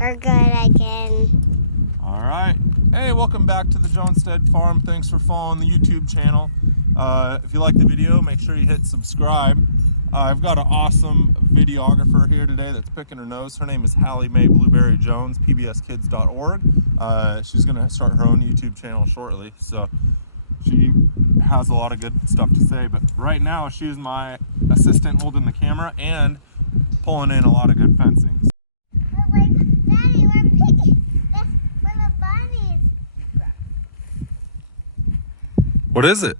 We're good again. All right. Hey, welcome back to the Jonested farm. Thanks for following the YouTube channel. If you like the video, make sure you hit subscribe. I've got an awesome videographer here today that's picking her nose. Her name is Hallie Mae Blueberry Jones, pbskids.org. She's going to start her own YouTube channel shortly, so she has a lot of good stuff to say. But right now, she's my assistant holding the camera and pulling in a lot of good fencing. Daddy, we're picking this for the bunnies. What is it?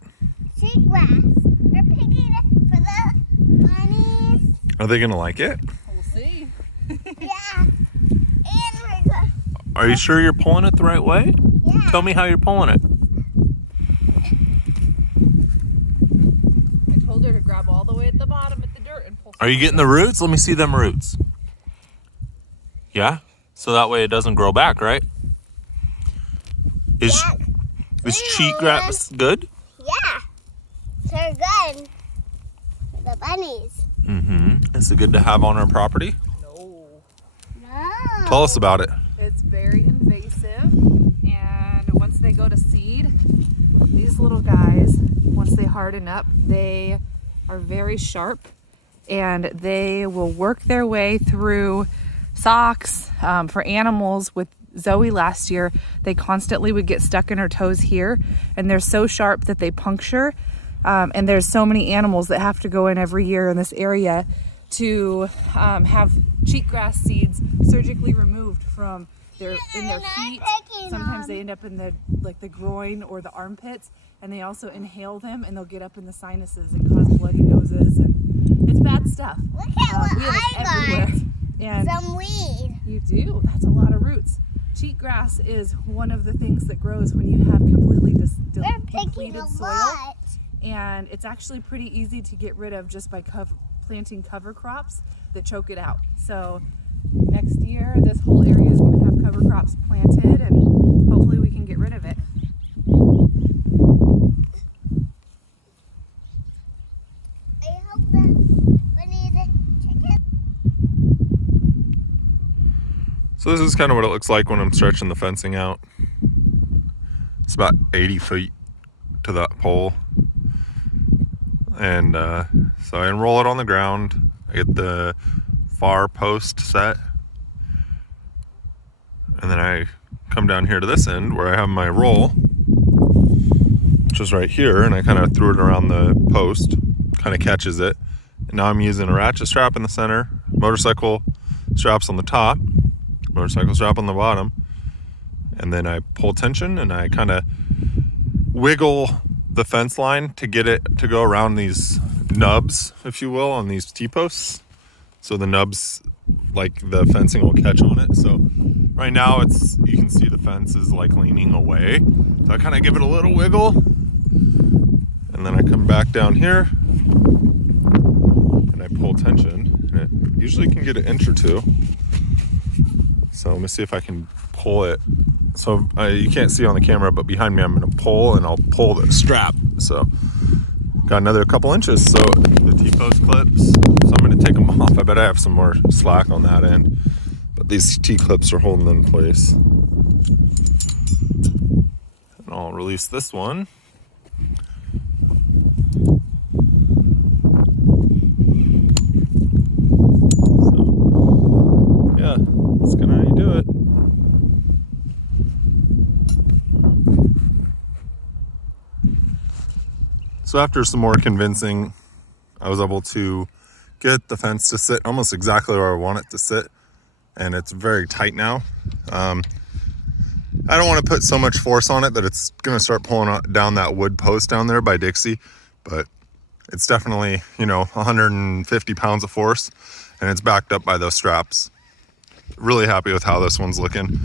Cheatgrass. We're picking it for the bunnies. Are they going to like it? We'll see. Yeah. And we're good. Are you sure you're pulling it the right way? Yeah. Tell me how you're pulling it. I told her to grab all the way at the bottom at the dirt and pull. Are you getting the roots? Let me see them roots. Yeah? So that way it doesn't grow back, right? Is cheatgrass good? Yeah. They're good for the bunnies. Mm-hmm. Is it good to have on our property? No. No. Tell us about it. It's very invasive, and once they go to seed, these little guys, once they harden up, they are very sharp, and they will work their way through socks. For animals, with Zoe last year, they constantly would get stuck in her toes here, and they're so sharp that they puncture. And there's so many animals that have to go in every year in this area to have cheatgrass seeds surgically removed from their feet. Sometimes they end up in the groin or the armpits, and they also inhale them, and they'll get up in the sinuses and cause bloody noses, and it's bad stuff. Look at what we have it everywhere. And some weed. you do. That's a lot of roots. Cheatgrass is one of the things that grows when you have completely We're picking depleted a soil. lot. And it's actually pretty easy to get rid of just by planting cover crops that choke it out. So next year, this whole area is going to have cover crops planted, and hopefully we can get rid of it. I hope the bunnies chicken. So this is kind of what it looks like when I'm stretching the fencing out. It's about 80 feet to that pole. And so I enroll it on the ground. I get the far post set. And then I come down here to this end where I have my roll, which is right here. And I kind of threw it around the post, kind of catches it. And now I'm using a ratchet strap in the center, motorcycle straps on the top, motorcycle strap on the bottom. And then I pull tension and I kind of wiggle the fence line to get it to go around these nubs, if you will, on these T-posts. So the nubs, like the fencing will catch on it. So right now you can see the fence is like leaning away. So I kind of give it a little wiggle. And then I come back down here and I pull tension. And it usually can get an inch or two. So let me see if I can pull it. So you can't see on the camera, but behind me I'm going to pull, and I'll pull the strap. So got another couple inches. So the T-post clips, so I'm going to take them off. I bet I have some more slack on that end, but these T-clips are holding them in place. And I'll release this one. So yeah, that's kind of how you do it. So after some more convincing, I was able to get the fence to sit almost exactly where I want it to sit. And it's very tight now. I don't want to put so much force on it that it's going to start pulling down that wood post down there by Dixie. But it's definitely, 150 pounds of force. And it's backed up by those straps. Really happy with how this one's looking.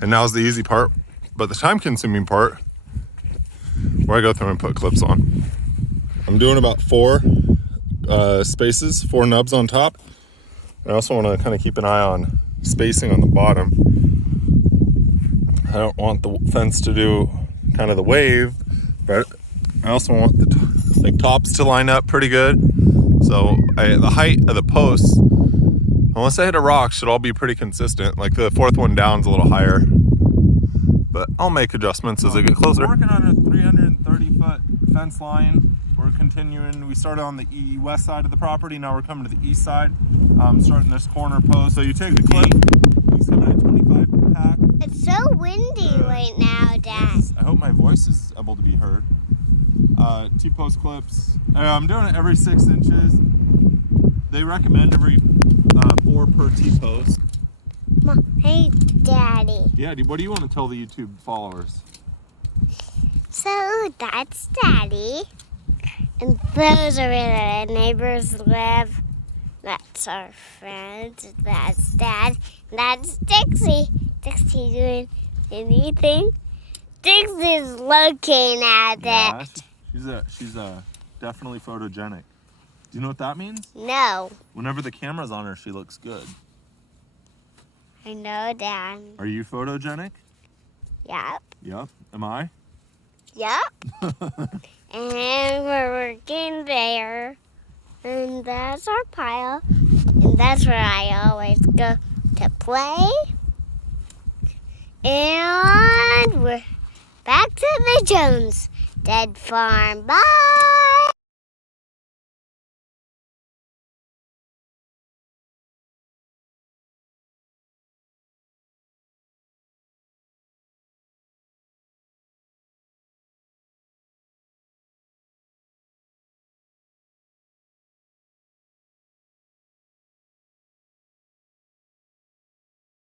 And now's the easy part. But the time-consuming part, where I go through and put clips on. I'm doing about 4 spaces, 4 nubs on top. I also want to kind of keep an eye on spacing on the bottom. I don't want the fence to do kind of the wave, but I also want the tops to line up pretty good. So the height of the posts Unless I hit a rock, should all be pretty consistent. Like the fourth one down's a little higher. But I'll make adjustments as I get closer. We're working on a 330-foot fence line. We're continuing. We started on the west side of the property. Now we're coming to the east side. Starting this corner post. So you take the clip. He's coming at 25 pack. It's so windy right now, Dad. Yes, I hope my voice is able to be heard. 2 post clips. I'm doing it every 6 inches. They recommend every 4 per T-post. Hey, Daddy. Yeah, what do you want to tell the YouTube followers? So that's Daddy. And those are where our neighbors live. That's our friends. That's Dad. That's Dixie. Dixie doing anything? Dixie's looking at Yeah, it. she's definitely photogenic. Do you know what that means? No. Whenever the camera's on her, she looks good. I know, Dad. Are you photogenic? Yep. Yep. Am I? Yep. And we're working there. And that's our pile. And that's where I always go to play. And we're back to the Jonested farm. Bye.